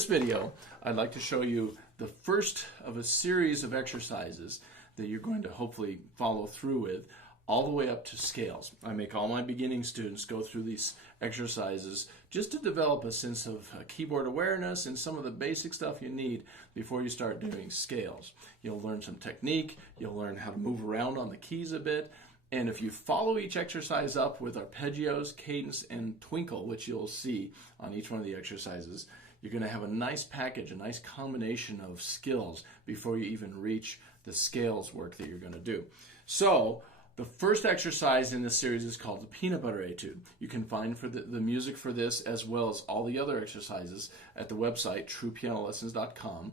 this video, I'd like to show you the first of a series of exercises that you're going to hopefully follow through with all the way up to scales. I make all my beginning students go through these exercises just to develop a sense of keyboard awareness and some of the basic stuff you need before you start doing scales. You'll learn some technique, you'll learn how to move around on the keys a bit, and if you follow each exercise up with arpeggios, cadence, and twinkle, which you'll see on each one of the exercises, you're going to have a nice package, a nice combination of skills before you even reach the scales work that you're going to do. So, the first exercise in this series is called the Peanut Butter Etude. You can find the music for this as well as all the other exercises at the website, truepianolessons.com.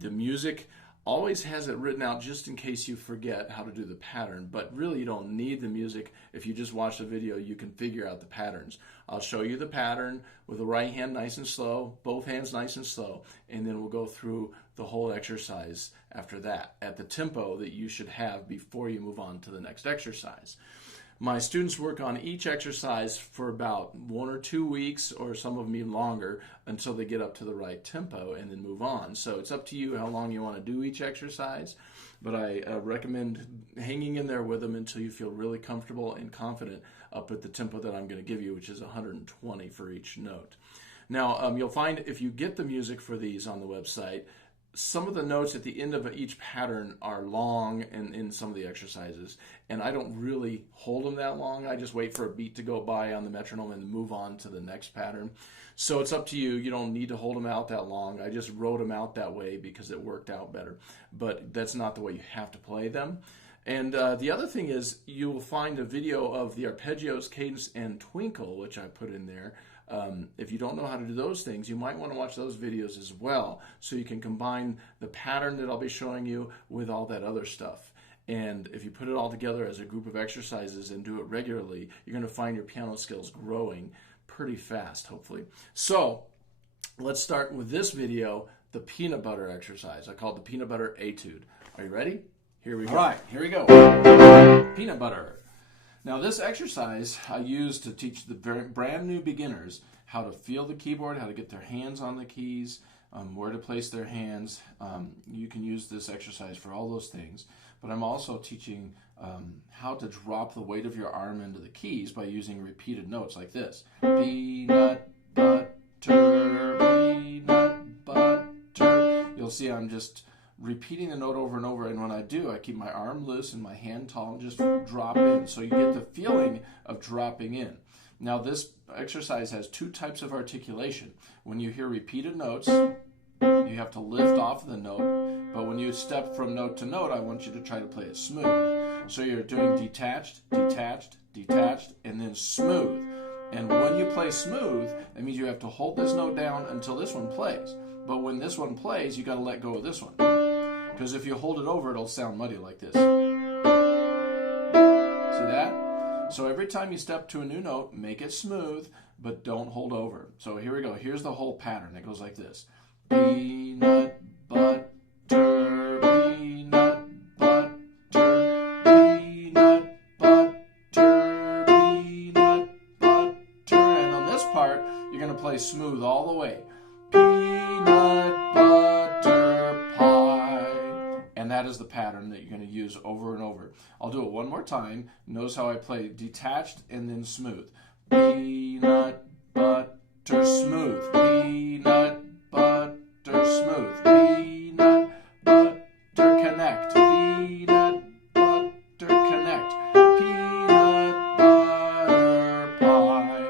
The music always has it written out just in case you forget how to do the pattern, but really you don't need the music. If you just watch the video, you can figure out the patterns. I'll show you the pattern with the right hand nice and slow, both hands nice and slow, and then we'll go through the whole exercise after that at the tempo that you should have before you move on to the next exercise. My students work on each exercise for about 1 or 2 weeks, or some of them even longer, until they get up to the right tempo and then move on. So it's up to you how long you want to do each exercise, but I recommend hanging in there with them until you feel really comfortable and confident up at the tempo that I'm going to give you, which is 120 for each note. Now, you'll find if you get the music for these on the website, some of the notes at the end of each pattern are long in some of the exercises, and I don't really hold them that long. I just wait for a beat to go by on the metronome and move on to the next pattern. So it's up to you. You don't need to hold them out that long. I just wrote them out that way because it worked out better, but that's not the way you have to play them. And the other thing is you will find a video of the arpeggios, cadence, and twinkle, which I put in there. If you don't know how to do those things, you might want to watch those videos as well, so you can combine the pattern that I'll be showing you with all that other stuff. And if you put it all together as a group of exercises and do it regularly, you're going to find your piano skills growing pretty fast, hopefully. So let's start with this video, the peanut butter exercise. I call it the Peanut Butter Etude. Are you ready? Here we go. All right, here we go. Peanut butter. Now this exercise I use to teach the brand new beginners how to feel the keyboard, how to get their hands on the keys, where to place their hands. You can use this exercise for all those things, but I'm also teaching how to drop the weight of your arm into the keys by using repeated notes like this. Peanut butter, peanut butter. You'll see I'm just repeating the note over and over, and when I do, I keep my arm loose and my hand tall and just drop in. So you get the feeling of dropping in. Now this exercise has 2 types of articulation. When you hear repeated notes, you have to lift off the note, but when you step from note to note, I want you to try to play it smooth. So you're doing detached, detached, detached, and then smooth. And when you play smooth, that means you have to hold this note down until this one plays. But when this one plays, you got to let go of this one. Because if you hold it over, it'll sound muddy like this. See that? So every time you step to a new note, make it smooth, but don't hold over. So here we go. Here's the whole pattern. It goes like this. Peanut butter, peanut butter, peanut butter, peanut butter. And on this part, you're going to play smooth all the way. Peanut butter pie. And that is the pattern that you're going to use over and over. I'll do it one more time. Notice how I play detached and then smooth. Peanut butter smooth. Peanut butter smooth. Peanut butter connect. Peanut butter connect. Peanut butter pie.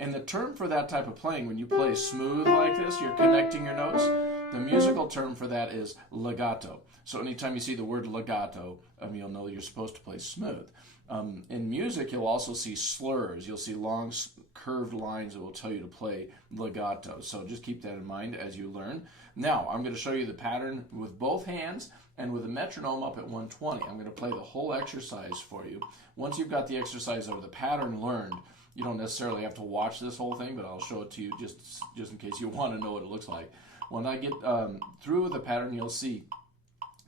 And the term for that type of playing, when you play smooth like this, you're connecting your notes. The musical term for that is legato. So anytime you see the word legato, you'll know you're supposed to play smooth. In music, you'll also see slurs. You'll see long curved lines that will tell you to play legato. So just keep that in mind as you learn. Now, I'm going to show you the pattern with both hands and with the metronome up at 120. I'm going to play the whole exercise for you. Once you've got the exercise or the pattern learned, you don't necessarily have to watch this whole thing, but I'll show it to you just in case you want to know what it looks like. When I get through with the pattern, you'll see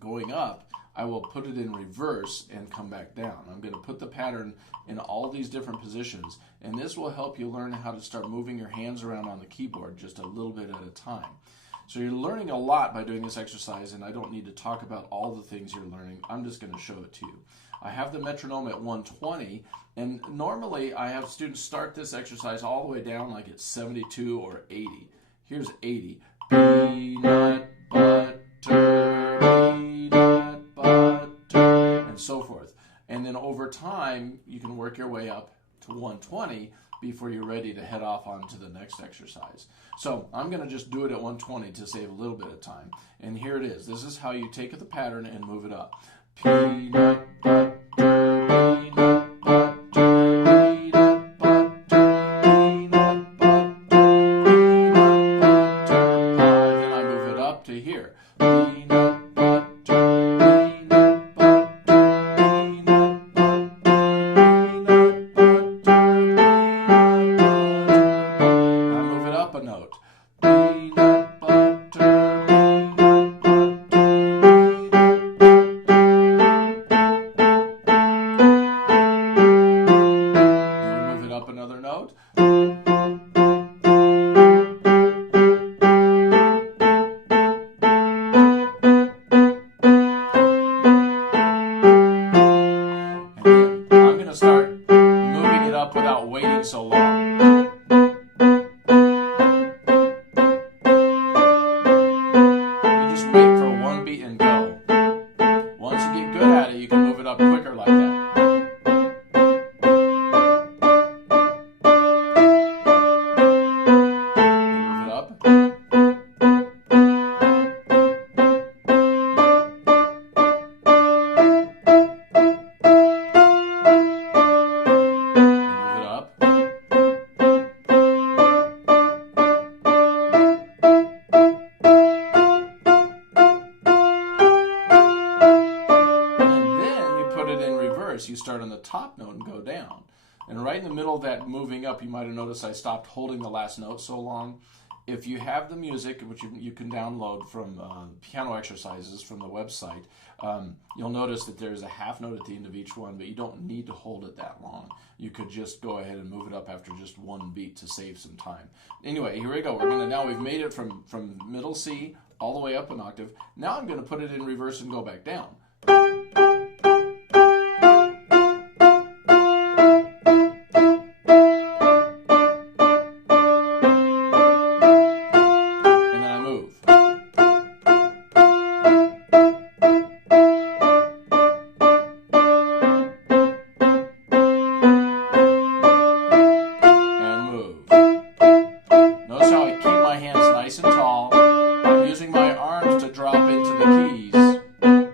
going up, I will put it in reverse and come back down. I'm going to put the pattern in all these different positions, and this will help you learn how to start moving your hands around on the keyboard just a little bit at a time. So you're learning a lot by doing this exercise, and I don't need to talk about all the things you're learning. I'm just going to show it to you. I have the metronome at 120, and normally I have students start this exercise all the way down like it's 72 or 80. Here's 80. Peanut butter, peanut butter, and so forth. And then over time, you can work your way up to 120 before you're ready to head off onto the next exercise. So I'm going to just do it at 120 to save a little bit of time. And here it is. This is how you take the pattern and move it up. Peanut butter, peanut butter, peanut butter, peanut butter, peanut butter pie. Then I move it up to here. Peanut butter, peanut butter, peanut butter, peanut butter, peanut butter. I move it up a note. Peanut butter, peanut butter, another note. And then I'm going to start moving it up without waiting so long. You just wait for one beat and go. Once you get good at it, you can move it up quicker like that. You start on the top note and go down. And right in the middle of that moving up, you might have noticed I stopped holding the last note so long. If you have the music, which you can download from piano exercises from the website, you'll notice that there's a half note at the end of each one, but you don't need to hold it that long. You could just go ahead and move it up after just one beat to save some time. Anyway, here we go. Now we've made it from middle C all the way up an octave. Now I'm going to put it in reverse and go back down. Using my arms to drop into the keys. And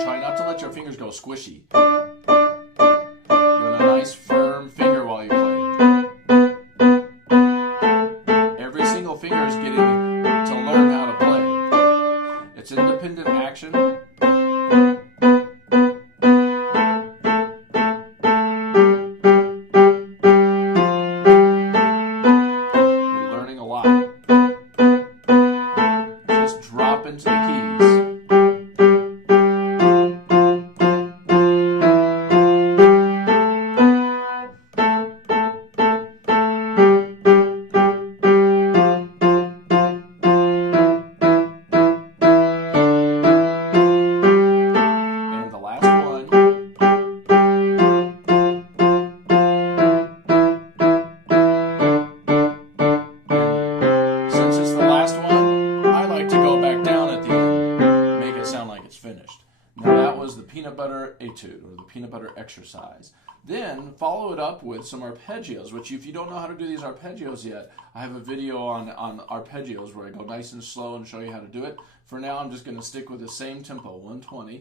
try not to let your fingers go squishy. Giving a nice firm finger while you play. Every single finger is getting to learn how to play. It's independent action. Into the keys. And the last one. Since it's the last one, I like to go back down at the end, make it sound like it's finished. Now that was the peanut butter etude, or the peanut butter exercise. Then follow it up with some arpeggios, which if you don't know how to do these arpeggios yet, I have a video on arpeggios where I go nice and slow and show you how to do it. For now, I'm just going to stick with the same tempo, 120.